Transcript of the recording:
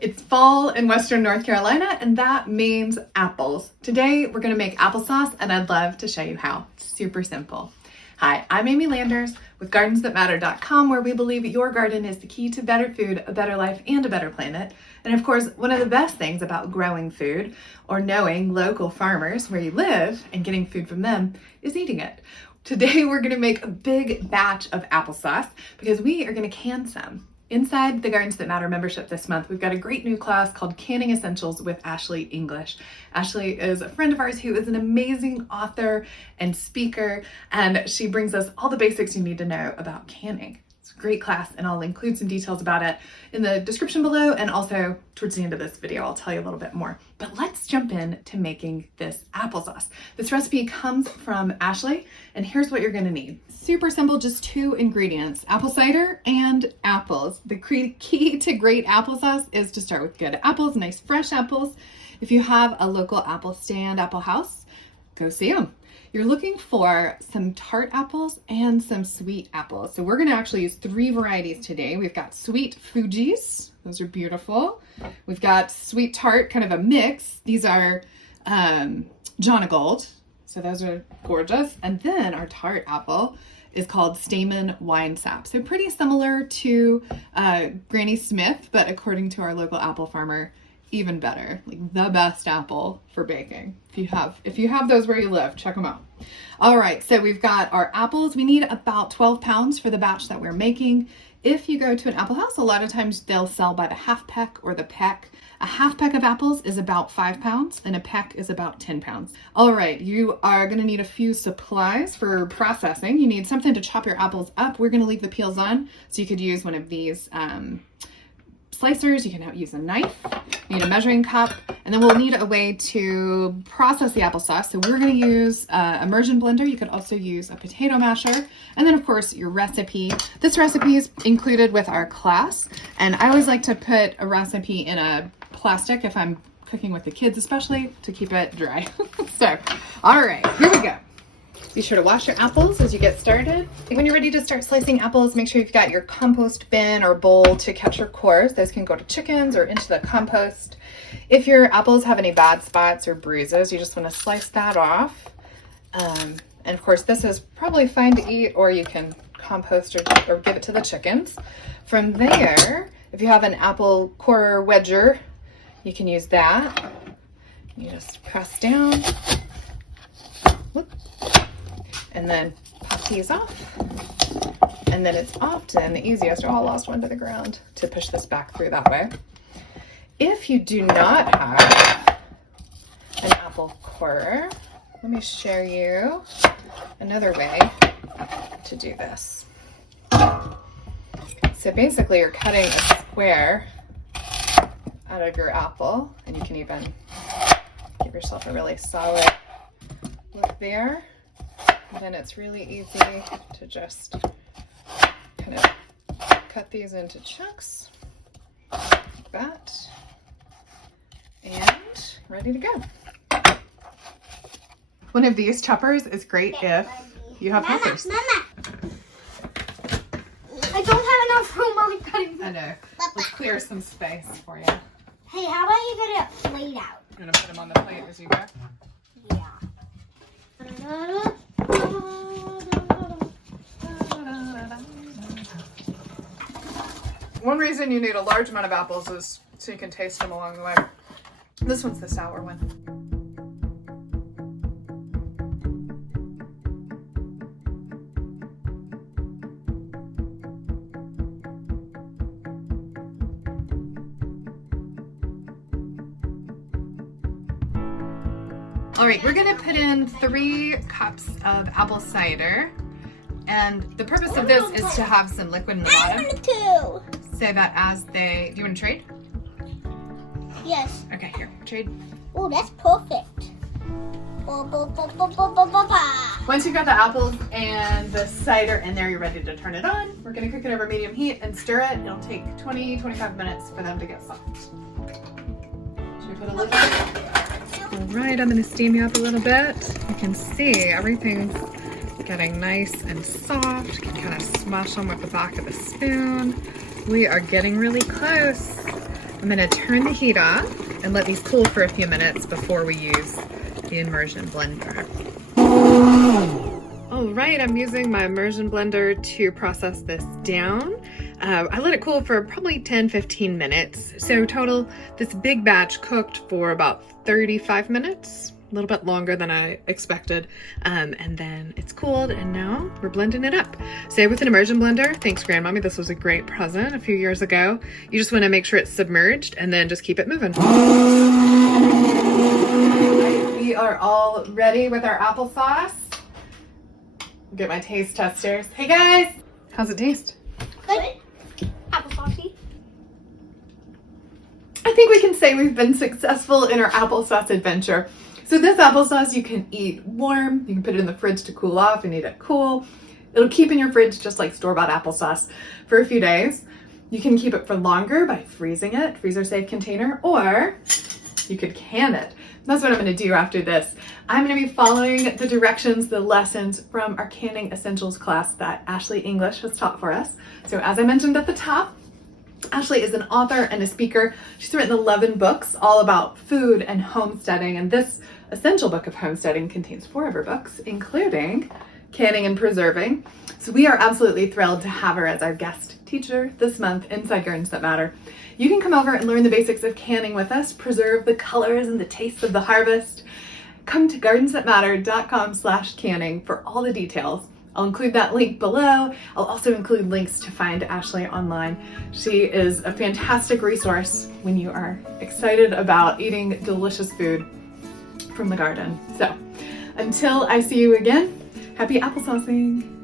It's fall in Western North Carolina, and that means apples. Today, we're gonna make applesauce, and I'd love to show you how. It's super simple. Hi, I'm Amy Landers with GardensThatMatter.com, where we believe your garden is the key to better food, a better life, and a better planet. And of course, one of the best things about growing food or knowing local farmers where you live and getting food from them is eating it. Today, we're gonna make a big batch of applesauce because we are gonna can some. Inside the Gardens That Matter membership this month, we've got a great new class called Canning Essentials with Ashley English. Ashley is a friend of ours who is an amazing author and speaker, and she brings us all the basics you need to know about canning. It's a great class, and I'll include some details about it in the description below, and also towards the end of this video, I'll tell you a little bit more. But let's jump in to making this applesauce. This recipe comes from Ashley, and here's what you're gonna need. Super simple, just 2 ingredients, apple cider and apples. The key to great applesauce is to start with good apples, nice fresh apples. If you have a local apple stand, apple house, go see them. You're looking for some tart apples and some sweet apples. So we're gonna actually use 3 varieties today. We've got sweet Fuji's, those are beautiful. We've got sweet tart, kind of a mix. These are Jonna Gold, so those are gorgeous. And then our tart apple is called Stamen Wine Sap. So pretty similar to Granny Smith, but according to our local apple farmer, even better, like the best apple for baking. If you have those where you live, check them out. All right, so we've got our apples. We need about 12 pounds for the batch that we're making. If you go to an apple house, a lot of times they'll sell by the half peck or the peck. A half peck of apples is about 5 pounds and a peck is about 10 pounds. All right, you are gonna need a few supplies for processing. You need something to chop your apples up. We're gonna leave the peels on, so you could use one of these slicers. You can use a knife. You need a measuring cup, and then we'll need a way to process the applesauce. So we're gonna use a immersion blender. You could also use a potato masher, and then of course your recipe. This recipe is included with our class, and I always like to put a recipe in a plastic if I'm cooking with the kids, especially to keep it dry. So, all right, here we go. Be sure to wash your apples as you get started. When you're ready to start slicing apples, make sure you've got your compost bin or bowl to catch your cores. Those can go to chickens or into the compost. If your apples have any bad spots or bruises, you just want to slice that off. And of course, this is probably fine to eat, or you can compost or give it to the chickens. From there, if you have an apple core wedger, you can use that. You just press down. Whoop. And then pop these off, and then it's often the easiest, oh, I lost one to the ground, to push this back through that way. If you do not have an apple core, let me show you another way to do this. So basically you're cutting a square out of your apple, and you can even give yourself a really solid look there. And then it's really easy to just kind of cut these into chunks like that, and ready to go. One of these choppers is great if you have helpers. Mama. I don't have enough room on cutting. I know. Let's clear some space for you. Hey, how about you get a plate out? I'm gonna put them on the plate as you go. Yeah. One reason you need a large amount of apples is so you can taste them along the way. This one's the sour one. All right, we're gonna put in 3 cups of apple cider. And the purpose of this is to have some liquid in the bottom. I want to. So that as they, do you want to trade? Yes. Okay, here, trade. Oh, that's perfect. Once you've got the apples and the cider in there, you're ready to turn it on. We're gonna cook it over medium heat and stir it. It'll take 20-25 minutes for them to get soft. Should we put a lid on it? All right, I'm gonna steam you up a little bit. You can see everything's getting nice and soft. You can kind of smash them with the back of the spoon. We are getting really close. I'm I'm gonna turn the heat off and let these cool for a few minutes before we use the immersion blender. All right, I'm using my immersion blender to process this down. I let it cool for probably 10-15 minutes. So total, this big batch cooked for about 35 minutes, a little bit longer than I expected. And then it's cooled and now we're blending it up. So with an immersion blender, thanks Grandmommy, this was a great present a few years ago. You just wanna make sure it's submerged and then just keep it moving. We are all ready with our applesauce. Get my taste testers. Hey guys, how's it taste? Good. Applesauce. I think we can say we've been successful in our applesauce adventure. So this applesauce you can eat warm, you can put it in the fridge to cool off and eat it cool. It'll keep in your fridge just like store-bought applesauce for a few days. You can keep it for longer by freezing it, freezer safe container, or you could can it. That's what I'm gonna do after this. I'm gonna be following the directions, the lessons from our canning essentials class that Ashley English has taught for us. So as I mentioned at the top, Ashley is an author and a speaker. She's written 11 books all about food and homesteading, and this essential book of homesteading contains 4 of her books, including Canning and Preserving. So we are absolutely thrilled to have her as our guest teacher this month inside Gardens That Matter. You can come over and learn the basics of canning with us, preserve the colors and the tastes of the harvest. Come to gardensthatmatter.com/canning for all the details. I'll include that link below. I'll also include links to find Ashley online. She is a fantastic resource when you are excited about eating delicious food from the garden. So until I see you again, happy applesaucing.